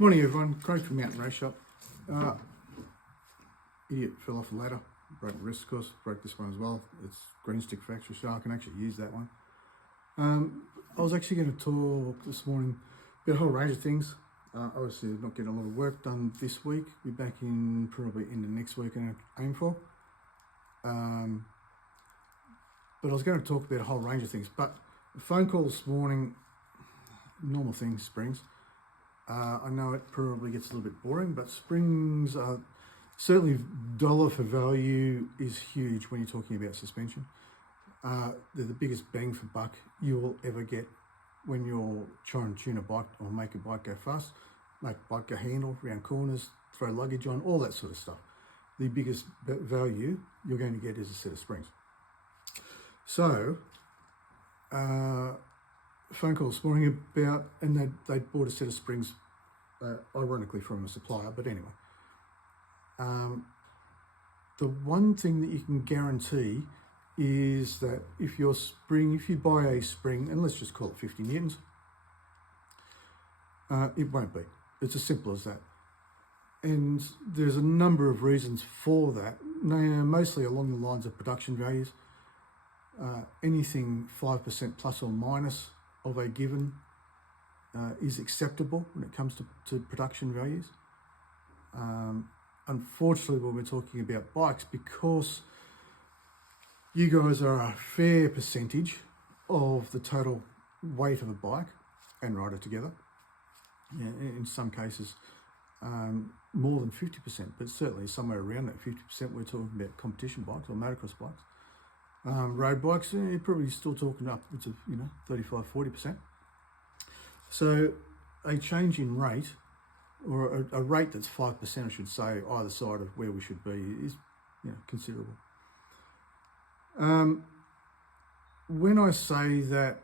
Morning everyone, Craig from Mountain Race Shop. Idiot fell off the ladder, broke the wrist, of course, broke this one as well. It's green stick fracture, so I can actually use that one. I was actually going to talk this morning about a whole range of things. Obviously not getting a lot of work done this week, be back in probably in the next week and aim for. But I was going to talk about a whole range of things, but a phone call this morning, normal things, springs. I know it probably gets a little bit boring, but springs are certainly dollar for value is huge when you're talking about suspension. They're the biggest bang for buck you'll ever get when you're trying to tune a bike or make a bike go fast, make a bike go handle, round corners, throw luggage on, all that sort of stuff. The biggest value you're going to get is a set of springs. So, phone call this morning about, and they bought a set of springs, ironically from a supplier, but anyway. The one thing that you can guarantee is that if you buy a spring, and let's just call it 50 newtons, it won't be. It's as simple as that. And there's a number of reasons for that, mostly along the lines of production values. Anything 5% plus or minus of a given is acceptable when it comes to production values. Unfortunately, when we're talking about bikes, because you guys are a fair percentage of the total weight of a bike and rider together, in some cases more than 50%, but certainly somewhere around that 50%, we're talking about competition bikes or motocross bikes. Road bikes, you're probably still talking upwards of 35-40%. So a change in rate, or a rate that's 5%, I should say, either side of where we should be, is considerable. When I say that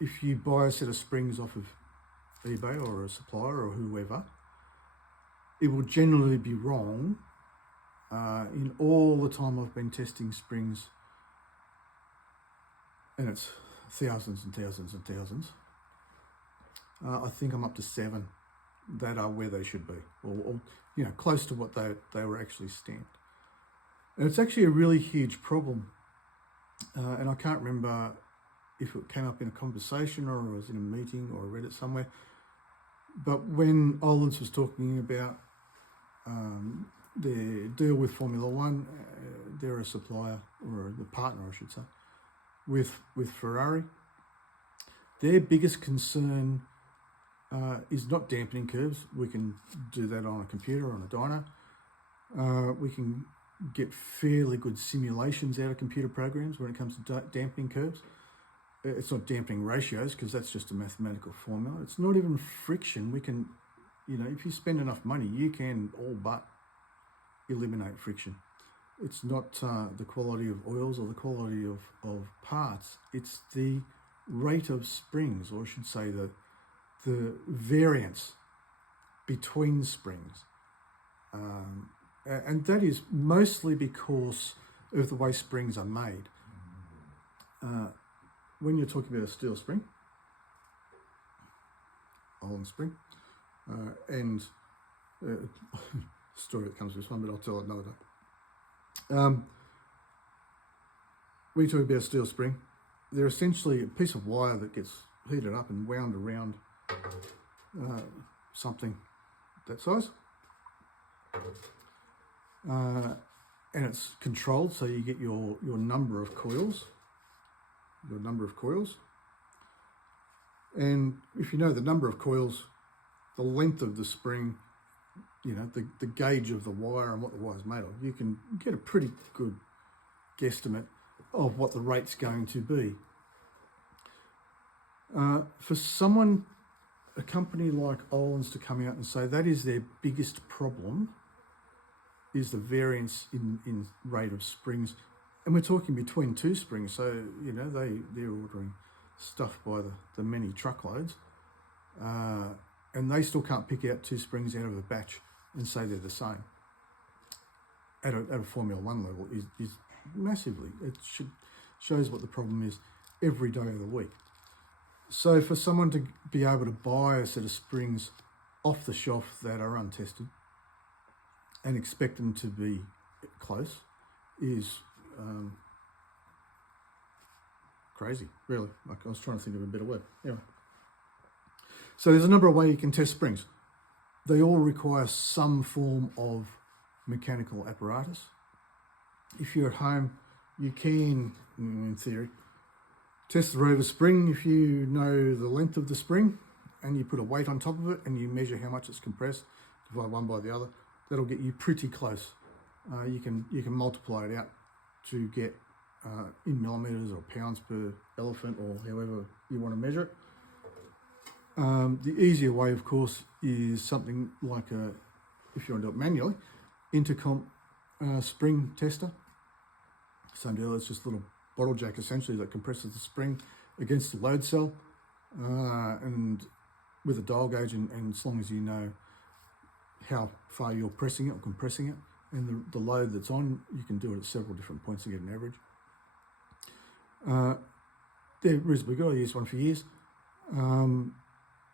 if you buy a set of springs off of eBay or a supplier or whoever, it will generally be wrong. In all the time I've been testing springs, and it's thousands and thousands and thousands, I think I'm up to 7 that are where they should be, or close to what they were actually stamped. And it's actually a really huge problem, and I can't remember if it came up in a conversation or I was in a meeting or I read it somewhere, but when Olin's was talking about their deal with Formula One, they're a supplier, or a partner I should say, with Ferrari. Their biggest concern is not dampening curves. We can do that on a computer, on a dyno. We can get fairly good simulations out of computer programs when it comes to dampening curves. It's not dampening ratios, because that's just a mathematical formula. It's not even friction. We can, if you spend enough money, you can all but eliminate friction. It's not the quality of oils or the quality of parts. It's the rate of springs, or I should say the variance between springs. And that is mostly because of the way springs are made. When you're talking about a steel spring, Olin spring, and story that comes with this one, but I'll tell it another day. When you talk about a steel spring, they're essentially a piece of wire that gets heated up and wound around something that size, and it's controlled, so you get your number of coils. And if you know the number of coils, the length of the spring, the gauge of the wire and what the wire's made of, you can get a pretty good guesstimate of what the rate's going to be. For a company like Olin's to come out and say that is their biggest problem, is the variance in rate of springs. And we're talking between two springs, so they're ordering stuff by the many truckloads, and they still can't pick out two springs out of a batch and say they're the same. At a Formula One level is massively. It shows what the problem is every day of the week. So for someone to be able to buy a set of springs off the shelf that are untested and expect them to be close is crazy, really. Like, I was trying to think of a better word. Anyway. So there's a number of ways you can test springs. They all require some form of mechanical apparatus. If you're at home, you can, in theory, test the rover spring if you know the length of the spring and you put a weight on top of it and you measure how much it's compressed, divide one by the other. That'll get you pretty close. You can multiply it out to get in millimeters or pounds per elephant or however you want to measure it. The easier way, of course, is something like if you want to do it manually, intercomp spring tester. Same deal, it's just a little bottle jack essentially that compresses the spring against the load cell, and with a dial gauge, and as long as you know how far you're pressing it or compressing it and the load that's on, you can do it at several different points to get an average. They're reasonably good. I used one for years.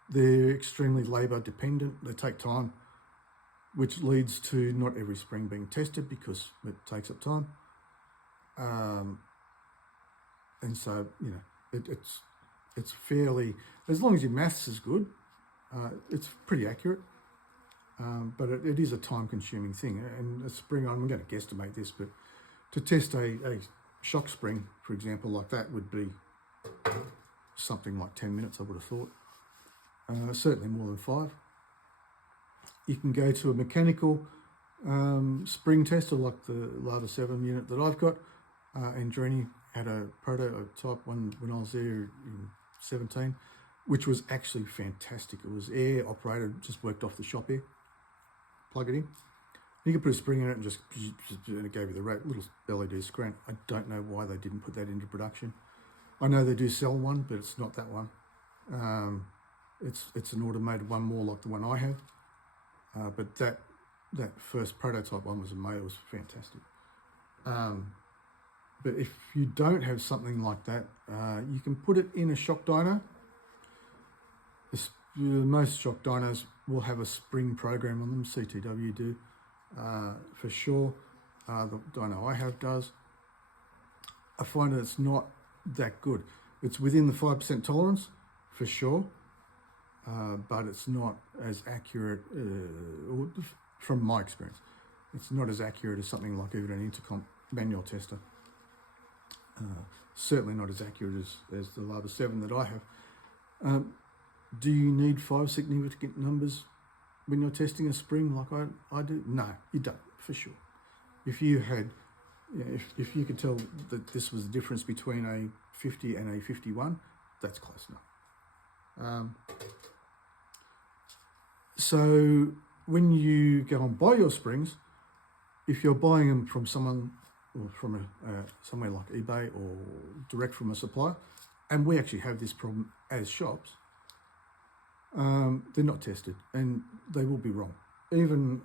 They're extremely labour dependent. They take time, which leads to not every spring being tested because it takes up time. And so, you know, it's fairly, as long as your maths is good, it's pretty accurate. But it is a time-consuming thing. And a spring, I'm going to guesstimate this, but to test a shock spring, for example, like that would be something like 10 minutes, I would have thought. Certainly more than 5. You can go to a mechanical spring tester like the Lava 7 unit that I've got. Andrini had a prototype one when I was there in 17, which was actually fantastic. It was air operated, just worked off the shop air. Plug it in. You could put a spring in it and and it gave you the little LED screen. I don't know why they didn't put that into production. I know they do sell one, but it's not that one. It's an automated one, more like the one I have. But that first prototype one was amazing. It was fantastic. But if you don't have something like that, you can put it in a shock dyno. Most shock dynos will have a spring program on them. CTW do, for sure. The dyno I have does. I find that it's not that good. It's within the 5% tolerance, for sure, but it's not as accurate, from my experience. It's not as accurate as something like even an intercomp manual tester. Certainly not as accurate as the Lava 7 that I have. Do you need 5 significant numbers when you're testing a spring like I do? No, you don't, for sure. If you had, if you could tell that this was the difference between a 50 and a 51, that's close enough. So when you go and buy your springs, if you're buying them from someone or from somewhere like eBay or direct from a supplier, and we actually have this problem as shops, they're not tested and they will be wrong. Even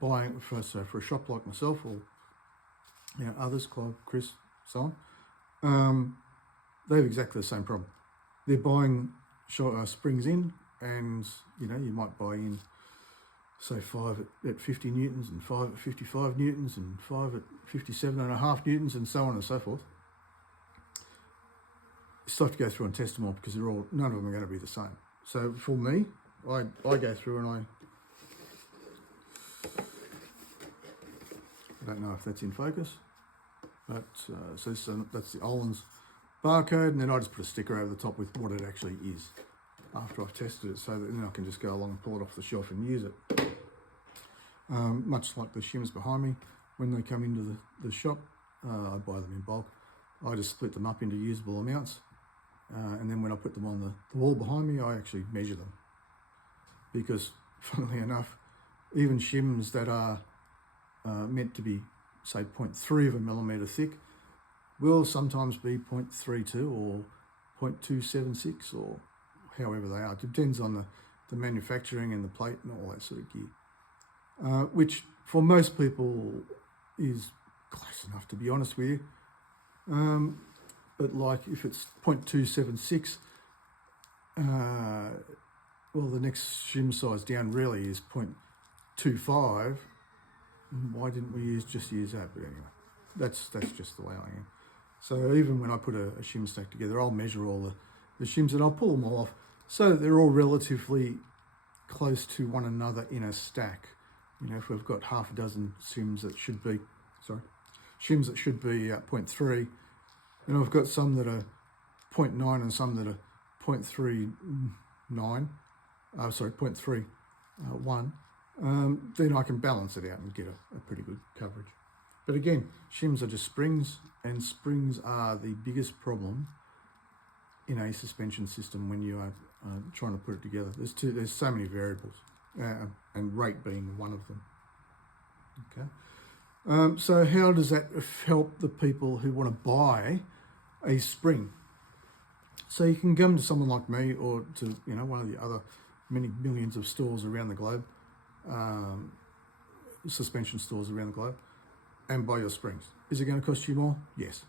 buying for a shop like myself or others, Clive, Chris, so on, they have exactly the same problem. They're buying springs in, and you might buy in, say, 5 at 50 newtons and 5 at 55 newtons and 5 at 57.5 newtons and so on and so forth. You still have to go through and test them all because none of them are going to be the same. So for me, I go through and I don't know if that's in focus, but so that's the Olin's barcode, and then I just put a sticker over the top with what it actually is after I've tested it, so that then I can just go along and pull it off the shelf and use it. Much like the shims behind me, when they come into the shop, I buy them in bulk. I just split them up into usable amounts, and then when I put them on the wall behind me, I actually measure them. Because, funnily enough, even shims that are meant to be, say, 0.3 of a millimetre thick will sometimes be 0.32 or 0.276 or however they are. It depends on the manufacturing and the plate and all that sort of gear, which for most people is close enough, to be honest with you. But like if it's 0.276, well, the next shim size down really is 0.25. Why didn't we just use that? But anyway, that's just the way I am. So even when I put a shim stack together, I'll measure all the shims and I'll pull them all off so that they're all relatively close to one another in a stack. You know, if we've got half a dozen shims that should be 0.3, and I've got some that are 0.9 and some that are 0.39, 0.31, then I can balance it out and get a pretty good coverage. But again, shims are just springs, and springs are the biggest problem in a suspension system when you are trying to put it together. There's so many variables, and rate being one of them. Okay. So how does that help the people who want to buy a spring? So you can come to someone like me, or to one of the other many millions of stores around the globe, suspension stores around the globe, and buy your springs. Is it going to cost you more? Yes.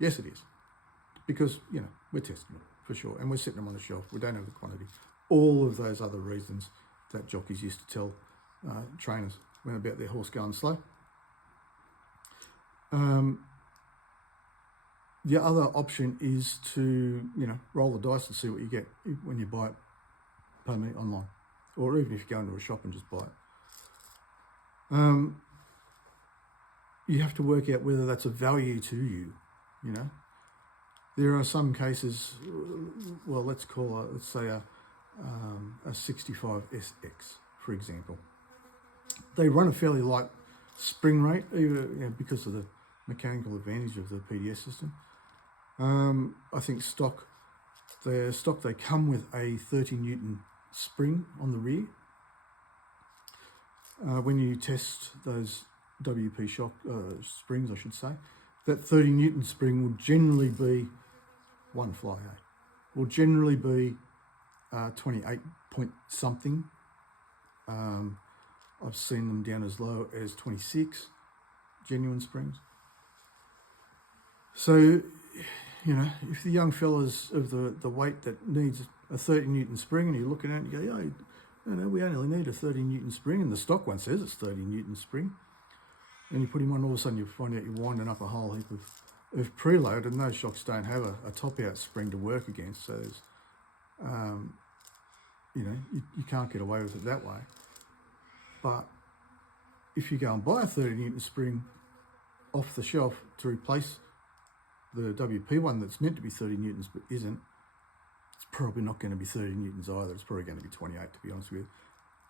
Yes, it is. Because, we're testing them for sure, and we're setting them on the shelf. We don't have the quantity. All of those other reasons that jockeys used to tell trainers when about their horse going slow. The other option is to, roll the dice and see what you get when you buy it, online. Or even if you go into a shop and just buy it. You have to work out whether that's a value to you, There are some cases, well, let's say a 65 SX, for example. They run a fairly light spring rate, even, because of the mechanical advantage of the PDS system. I think they come with a 30 Newton spring on the rear. When you test those WP shock springs, I should say, that 30 Newton spring will generally be one fly out. Will generally be 28 point something. I've seen them down as low as 26 genuine springs. So, if the young fella's of the weight that needs a 30 Newton spring, and you're looking at it and you go, we only need a 30 Newton spring, and the stock one says it's 30 Newton spring, and you put him on, all of a sudden you find out you're winding up a whole heap of preload, and those shocks don't have a top-out spring to work against, so there's, you can't get away with it that way. But if you go and buy a 30 Newton spring off the shelf to replace the WP one that's meant to be 30 Newtons but isn't, it's probably not going to be 30 Newtons either. It's probably going to be 28, to be honest with you.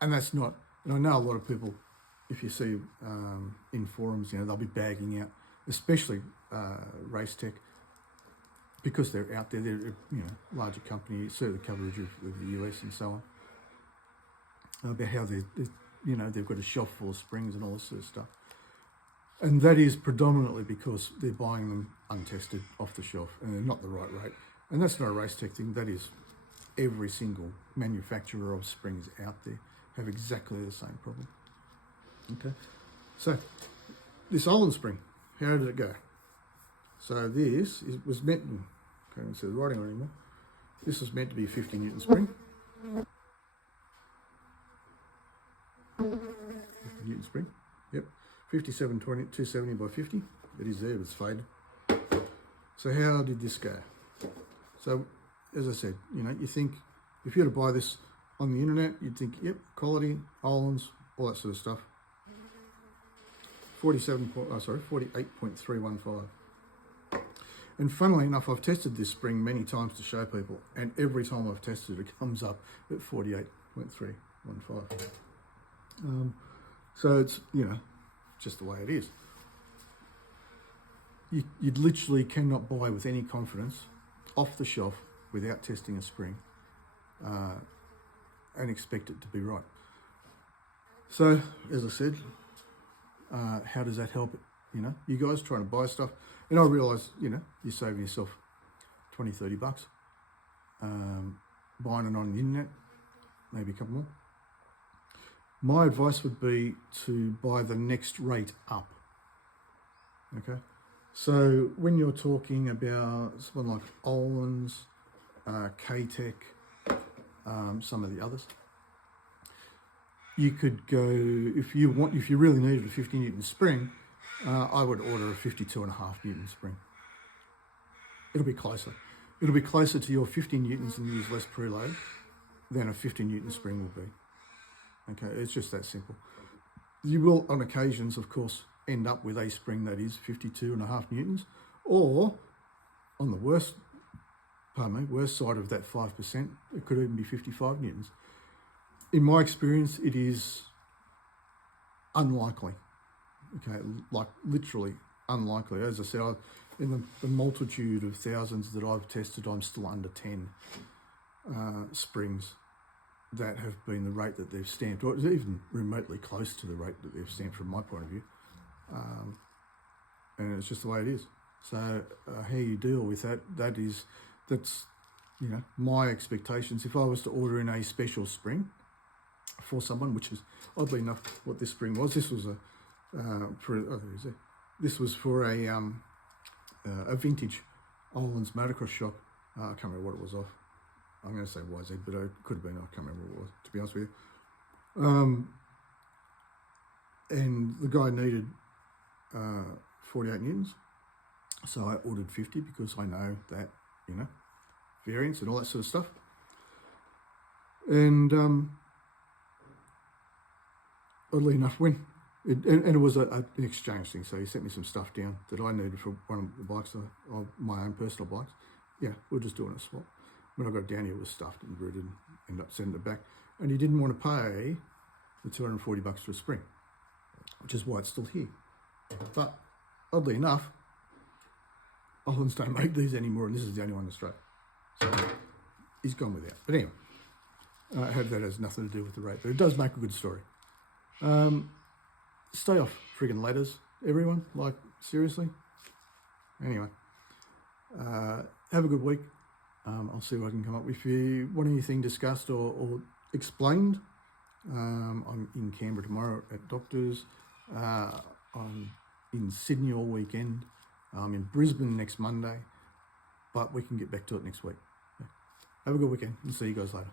And that's not, and I know a lot of people, if you see in forums, they'll be bagging out, especially Race Tech, because they're out there, they're larger company, certainly coverage of the US and so on, about how they've got a shelf full of springs and all this sort of stuff. And that is predominantly because they're buying them untested off the shelf, and they're not the right rate. And that's not a Race Tech thing. That is every single manufacturer of springs out there have exactly the same problem. Okay, so this Olin spring, how did it go? So was meant, can't even see the writing anymore. This was meant to be a 50 Newton spring. 50 Newton spring, yep. 270 by 50. It is there, it's faded. So how did this go? So, as I said, you think, if you were to buy this on the internet, you'd think, yep, quality, Olin's, all that sort of stuff. 48.315. And funnily enough, I've tested this spring many times to show people, and every time I've tested it, it comes up at 48.315. So it's, just the way it is. You literally cannot buy with any confidence off the shelf without testing a spring and expect it to be right. So, as I said, how does that help? You guys trying to buy stuff, and I realise, you're saving yourself $20-30 buying it on the internet, maybe a couple more. My advice would be to buy the next rate up. Okay, so when you're talking about someone like Olin's, K-Tech, some of the others. You could go, if you really needed a 50 Newton spring, I would order a 52.5 Newton spring. It'll be closer. It'll be closer to your 50 Newtons and use less preload than a 50 Newton spring will be. Okay, it's just that simple. You will, on occasions, of course, end up with a spring that is 52.5 Newtons, or on the worst side of that 5%, it could even be 55 Newtons. In my experience, it is unlikely. Okay, like literally unlikely. As I said, in the multitude of thousands that I've tested, I'm still under 10 springs that have been the rate that they've stamped, or even remotely close to the rate that they've stamped from my point of view. And it's just the way it is. So how you deal with that's my expectations. If I was to order in a special spring for someone, which is oddly enough what this spring was, this was this was for a vintage Oland's motocross shop. I can't remember what it was off. I'm going to say YZ, but it could have been, I can't remember what it was, to be honest with you. And the guy needed 48 Newtons. So I ordered 50 because I know that, variance and all that sort of stuff. And oddly enough, it was an exchange thing. So he sent me some stuff down that I needed for one of the bikes, my own personal bikes. Yeah, we're just doing a swap. When I got down here, it was stuffed and rooted and ended up sending it back. And he didn't want to pay the $240 for a spring, which is why it's still here. But oddly enough, Oland's don't make these anymore, and this is the only one in Australia. So he's gone without. But anyway, I hope that has nothing to do with the rate, but it does make a good story. Stay off friggin' ladders, everyone. Like, seriously. Anyway, have a good week. I'll see what I can come up with. If you want anything discussed or explained, I'm in Canberra tomorrow at Doctors. I'm in Sydney all weekend. I'm in Brisbane next Monday, but we can get back to it next week. Have a good weekend and see you guys later.